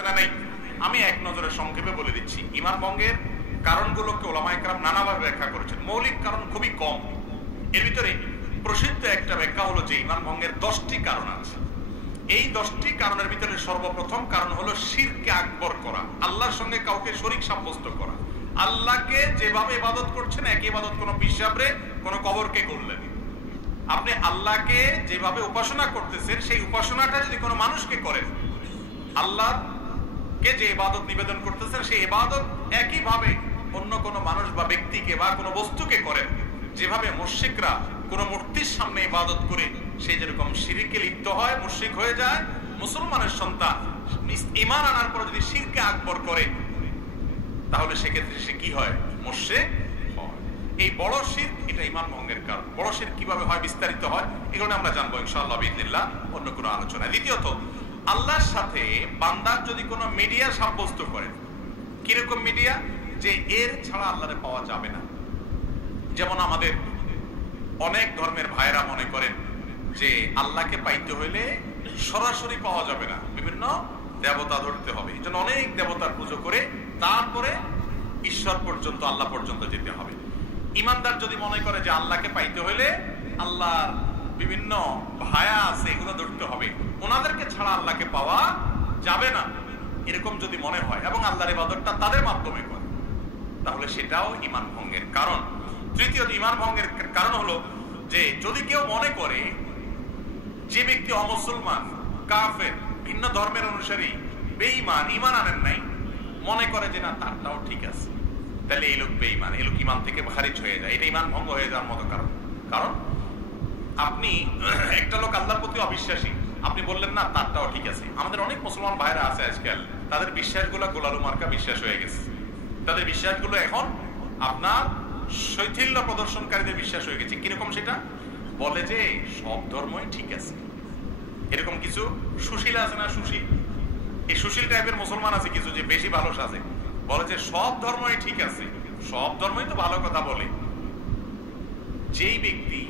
আছে না নাই? আমি এক নজরে সংক্ষেপে বলে দিচ্ছি। ঈমান ভঙ্গের কারণগুলোকে ওলামায়ে কেরাম নানাভাবে ব্যাখ্যা করেছেন। মৌলিক কারণ খুবই কম। এর ভিতরে প্রসিদ্ধ একটা ব্যাখ্যা হলো যে ঈমান ভঙ্গের 10টি কারণ আছে। এই 10টি কারণের ভিতরে সর্বপ্রথম কারণ হলো শিরকে আকবর করা, আল্লাহর সঙ্গে কাউকে শরীক সাব্যস্ত করা। আল্লাহকে যেভাবে ইবাদত করছেন একই ইবাদত কোন পিশাবরে কোন কবরকে করলেন। আপনি আল্লাহকে যেভাবে উপাসনা করতেছেন সেই উপাসনাটা যদি কোনো মানুষকে করেন, আল্লাহকে যে ইবাদত নিবেদন করতেছেন সেই ইবাদত একইভাবে অন্য কোনো মানুষ বা ব্যক্তিকে বা কোনো বস্তুকে করেন, যেভাবে মুশরিকরা কোনো মূর্তির সামনে ইবাদত করে সে যেরকম শিরকে লিপ্ত হয়, মুশরিক হয়ে যায়, মুসলমানের সন্তান ঈমান আনার পর যদি শিরকে আকবর করে তাহলে সেক্ষেত্রে সে কি হয়? মুশরিক হয়। এই বড় শিরক, এটা ঈমান ভঙ্গের কারণ। বড় শিরক কিভাবে হয়, বিস্তারিত হয়, এগুলো আমরা জানবো ইনশাআল্লাহ বিইذনিল্লাহ অন্য কোনো আলোচনায়। দ্বিতীয়ত, আল্লাহর সাথে বান্দার যদি কোনো মিডিয়া সাব্যস্ত করেন, কিরকম মিডিয়া? যে এর ছাড়া আল্লাহরে পাওয়া যাবে না। যেমন আমাদের অনেক ধর্মের ভাইরা মনে করেন যে আল্লাহকে পাইতে হইলে সরাসরি পাওয়া যাবে না, বিভিন্ন দেবতা ধরতে হবে, এই জন্য অনেক দেবতার পুজো করে তারপরে ঈশ্বর পর্যন্ত, আল্লাহ পর্যন্ত যেতে হবে। ইমানদার যদি মনে করে যে আল্লাহকে পাইতে হইলে আল্লাহর বিভিন্ন ভায়া আছে এগুলো ধরতে হবে, ওনাদেরকে ছাড়া আল্লাহকে পাওয়া যাবে না, এরকম যদি মনে হয় এবং আল্লাহর ইবাদতটা তাদের মাধ্যমে করে, তাহলে সেটাও ঈমান ভঙ্গের কারণ। তৃতীয় ঈমান ভঙ্গের কারণ হলো যে যদি কেউ মনে করে যে ব্যক্তি অমুসলমান, কাফের, ভিন্ন ধর্মের অনুসারী, বেঈমান, ঈমান আনেন নাই, মনে করে যে না তারটাও ঠিক আছে, তাহলে এই লোক বেঈমান, এই লোক ঈমান থেকে খারিজ হয়ে যায়, এটা ঈমান ভঙ্গ হয়ে যাওয়ার মতো কারণ। কারণ আপনি একটা লোক আল্লাহর প্রতি অবিশ্বাসী, আপনি বললেন না তারটাও ঠিক আছে। আমাদের অনেক মুসলমান ভাইরা আছে আজকাল, তাদের বিশ্বাসগুলো গোলালু মার্কা বিশ্বাস হয়ে গেছে। তাদের বিশ্বাসগুলো এখন আপনার শৈথিল্য প্রদর্শনকারীদের বিশ্বাস হয়ে গেছে। কিরকম? সেটা বলে যে সব ধর্মই ঠিক আছে। এরকম কিছু সুশীল আছে না, সুশীল, এই সুশীল টাইপের মুসলমান আছে কিছু, যে বেশি ভালো সাজে, বলে যে সব ধর্মই ঠিক আছে, সব ধর্মই তো ভালো কথা বলে। যেই ব্যক্তি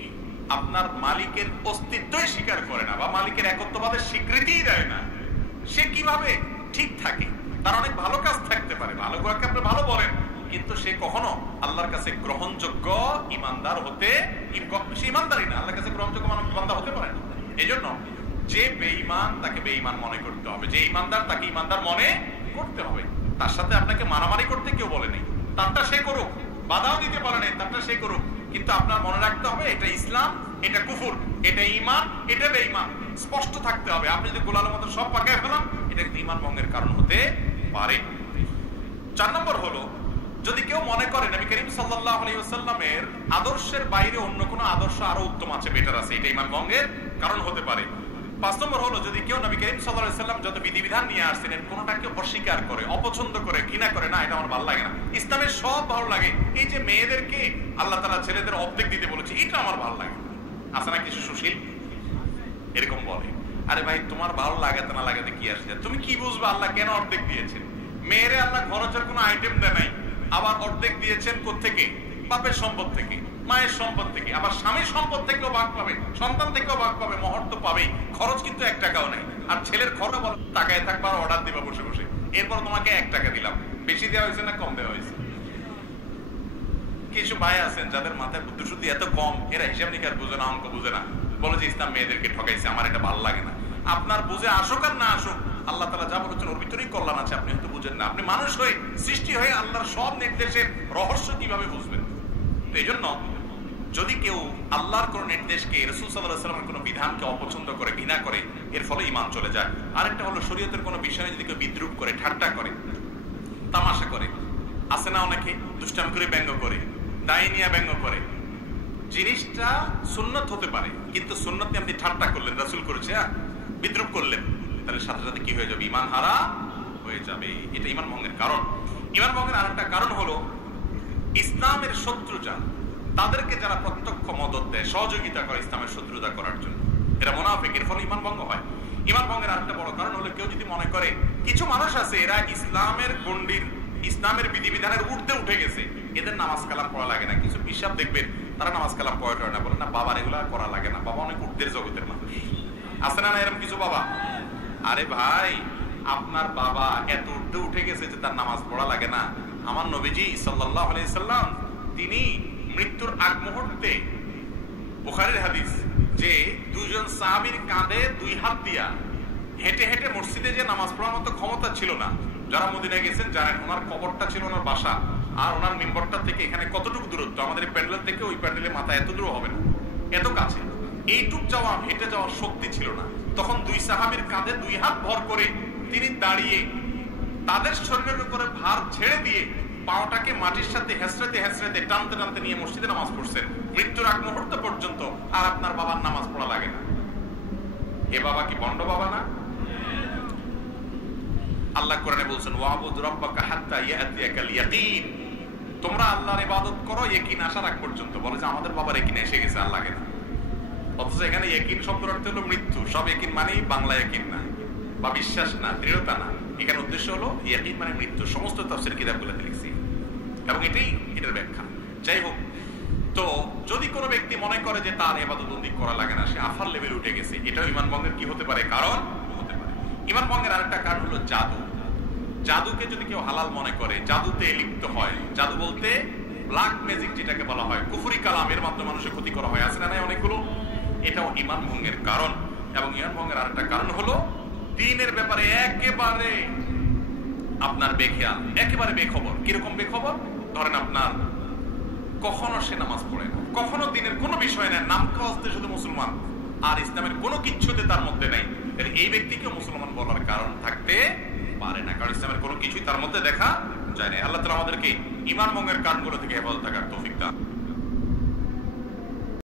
আপনার মালিকের অস্তিত্বই স্বীকার করে না বা মালিকের একত্ববাদের স্বীকৃতিই দেয় না, সে কিভাবে ঠিক থাকে? তার অনেক ভালো কাজ থাকতে পারে, ভালো কাজকে আপনি ভালো বলেন, কিন্তু সে কখনো আল্লাহর কাছে গ্রহণযোগ্য ইমানদার হতে, সে ইমানদারই না, আল্লাহর কাছে গ্রহণযোগ্য ইমানদার হতে পারে না। এই জন্য যে বেঈমান তাকে বেঈমান মনে করতে হবে, যে ইমানদার তাকে ইমানদার মনে করতে হবে। তার সাথে আপনাকে মারামারি করতে কেউ বলেনি, তারটা সে করুক, বাধাও দিতে পারে নাই, তারটা সে করুক, কিন্তু আপনার মনে রাখতে হবে এটা ইসলাম, এটা কুফর, এটা ঈমান, এটা বেঈমান, স্পষ্ট থাকতে হবে। আপনি যদি গোলালের মতো সব পাকায় ফেলান, এটা কিন্তু ঈমান ভঙ্গের কারণ হতে পারে। 4 নম্বর হলো, যদি কেউ মনে করে নবী করিম সাল্লাল্লাহু আলাইহি ওয়াসাল্লামের আদর্শের বাইরে অন্য কোনো আদর্শ আরো উত্তম আছে, বেটার আছে, এটা ঈমান ভঙ্গের কারণ হতে পারে। 5 নম্বর হলো, যদি কেউ নবী করিম সাল্লাল্লাহু আলাইহি ওয়াসাল্লাম যত বিধিবিধান নিয়ে আসছেন এর কোনোটাকে অস্বীকার করে, অপছন্দ করে, ঘৃণা করে, না এটা আমার ভালো লাগে না, ইসলামের সব ভালো লাগে, এই যে মেয়েদেরকে আল্লাহ তাআলা ছেলেদের অর্ধেক দিতে বলেছে এটা আমার ভালো লাগে না। আছে না কিছু সুশীল এরকম বলে, আরে ভাই তোমার ভালো লাগাতে না লাগাতে কি আসছে, তুমি কি বুঝবে আল্লাহ কেন অর্ধেক দিয়েছেন? মেয়েরে আল্লাহ খরচের কোনো আইটেম দেয় নাই, আবার অর্ধেক দিয়েছেন কোত্থেকে? বাপের সম্পদ থেকে, মায়ের সম্পদ থেকে, আবার স্বামীর সম্পদ থেকেও ভাগ পাবে, সন্তান থেকেও ভাগ পাবে, মহর তো পাবেই, খরচ কিন্তু 1 টাকাও নেই। আর ছেলের খরচ টাকায় থাকবার অর্ডার দিবা বসে বসে, এরপর তোমাকে 1 টাকা দিলাম, বেশি দেওয়া হয়েছে না কম দেওয়া হয়েছে? কিছু ভাই আছেন যাদের মাথায় বুদ্ধি শুদ্ধি এত কম, এরা হিসাব নিকাশ বুঝে না, অঙ্ক বুঝে না, বলে যে ইসলাম মেয়েদেরকে ঠকাইছে, আমার এটা ভালো লাগে না। আপনার বুঝে আসুক আর না আসুক, আল্লাহ তাআলা যা বলেছেন ওর ভিতরেই কল্যাণ আছে, আপনি হয়তো বুঝেন না। আপনি মানুষ হয়ে, সৃষ্টি হয়ে আল্লাহর সব নির্দেশের রহস্য কিভাবে বুঝবেন? তো এই জন্য যদি কেউ আল্লাহর কোন নির্দেশকে, রাসূল সাল্লাল্লাহু আলাইহি ওয়াসাল্লামের কোন বিধানকে অপছন্দ করে, ঘৃণা করে, এর ফলে ঈমান চলে যায়। আরেকটা হলো, শরীয়তের কোন বিষয়ে যদি কেউ বিদ্রূপ করে, ঠাট্টা করে, তামাশা করে, আছে না অনেকে দুষ্টামি করে, ব্যঙ্গ করে, দায় নিয়ে ব্যঙ্গ করে, জিনিসটা সুন্নত হতে পারে, কিন্তু সুন্নত নিয়ে আপনি ঠাট্টা করলেন, রাসূল করেছে, বিদ্রূপ করলেন, তাহলে সাথে সাথে কি হয়ে যাবে? ঈমান হারা হয়ে যাবে। এটা ঈমান ভঙ্গের কারণ। ঈমান ভঙ্গের আরেকটা কারণ হলো, ইসলামের শত্রু যারা, তাদেরকে যারা প্রত্যক্ষ মদদ দেয়, সহযোগিতা করে ইসলামের শত্রুতা করার জন্য, এরা মুনাফিক, এর ফলে ঈমান ভঙ্গ হয়। ঈমান ভঙ্গের আরেকটা বড় কারণ হলো, কেউ যদি মনে করে কিছু মানুষ আছে এরা ইসলামের গণ্ডির, ইসলামের বিধিবিধানের ঊর্ধ্বে উঠে গেছে, এদের নামাজ কালাম পড়া লাগে না। কিছু হিসাব দেখবেন তারা নামাজ কালাম পড়া না, বলে না বাবার এগুলা করা লাগে না, বাবা অনেক ঊর্ধ্বের জগতের মানুষ। আছে না এরকম কিছু বাবা? আরে ভাই, আপনার বাবা এত ঊর্ধ্বে উঠে গেছে যে তার নামাজ পড়া লাগে না। আমার নবীজি সাল্লাল্লাহু আলাইহি সাল্লাম তিনি মৃত্যুর আগ মুহূর্তে, বুখারীর হাদিস, যে দুজন সাহাবীর কাঁধে দুই হাত দিয়া হেঁটে হেঁটে মসজিদে যে নামাজ পড়ার মতো ক্ষমতা ছিল না। যারা মদিনায় গেছেন জানেন, ওনার কবরটা ছিল ওনার বাসা, আর ওনার মিম্বরটা থেকে এখানে কতটুকু দূরত্ব, আমাদের এই প্যান্ডেল থেকে ওই প্যান্ডেলের মাথা এত দূর হবে না, এত কাছে। এইটুক যাওয়া, হেঁটে যাওয়ার শক্তি ছিল না। তখন দুই সাহাবীর কাঁধে দুই হাত ভর করে তিনি দাঁড়িয়ে তাদের শরীরের উপরে ভার ছেড়ে দিয়ে পাওটাকে মাটির সাথে হেসড়াতে হেসড়াতে টানতে টানতে নিয়ে মসজিদে নামাজ পড়ছেন মৃত্যুর আগ মুহূর্ত পর্যন্ত। আর আপনার বাবার নামাজ পড়া লাগে না। এ বাবা কি বন্ড বাবা না? আল্লাহ কোরআনে বলছেন, ওয়াবুদ রাব্বাকা হাত্তা ইয়াতিয়াকাল ইয়াকিন, তোমরা আল্লাহর ইবাদত করো ইয়াকিন আসার আগ পর্যন্ত। বলে যে আমাদের বাবার ইয়াকিন এসে গেছে, আর লাগে না। অথচ এখানে ইয়াকিন শব্দের অর্থ হলো মৃত্যু। সব ইয়াকিন মানে বাংলা ইয়াকিন না, বা বিশ্বাস না, দৃঢ়তা না। এখানে উদ্দেশ্য হলো ইয়াকিন মানে মৃত্যু। সমস্ত তাফসীর কিতাবগুলোতে লিখছি এবং এটার ব্যাখ্যা। যাই হোক, তো যদি কোনো ব্যক্তি মনে করে যে তার ইবাদতবন্দি করা লাগে না, সে আফার লেভেলে উঠে গেছে, এটাও ঈমান ভঙ্গের কি হতে পারে? কারণ হতে পারে। ঈমান ভঙ্গের আরেকটা কারণ হলো জাদু। জাদুকে যদি কেউ হালাল মনে করে, জাদুতে লিপ্ত হয়, জাদু বলতে ব্ল্যাক ম্যাজিক যেটাকে বলা হয়, কুফরি কালামের মাধ্যমে মানুষের ক্ষতি করা হয়, আছে না নাই অনেকগুলো, এটাও ঈমান ভঙ্গের কারণ। এবং ঈমান ভঙ্গের আরেকটা কারণ হলো দ্বীনের ব্যাপারে একেবারে আপনার বেখেয়াল, একেবারে বেখবর। কিরকম বেখবর? ধরেন আপনার কখনো সে নামাজ পড়ে না, কখনো দ্বীনের কোনো বিষয় নেই, নাম কাজতে শুধু মুসলমান, আর ইসলামের কোনো কিচ্ছুতে তার মধ্যে নাই, তাহলে এই ব্যক্তিকে মুসলমান বলার কারণ থাকতে পারে না, কারণ ইসলামের কোনো কিছুই তার মধ্যে দেখা যায় না। আল্লাহ তাআলা আমাদেরকে ঈমান ভঙ্গের কারণগুলো থেকে হেফাজত থাকার তৌফিক দান।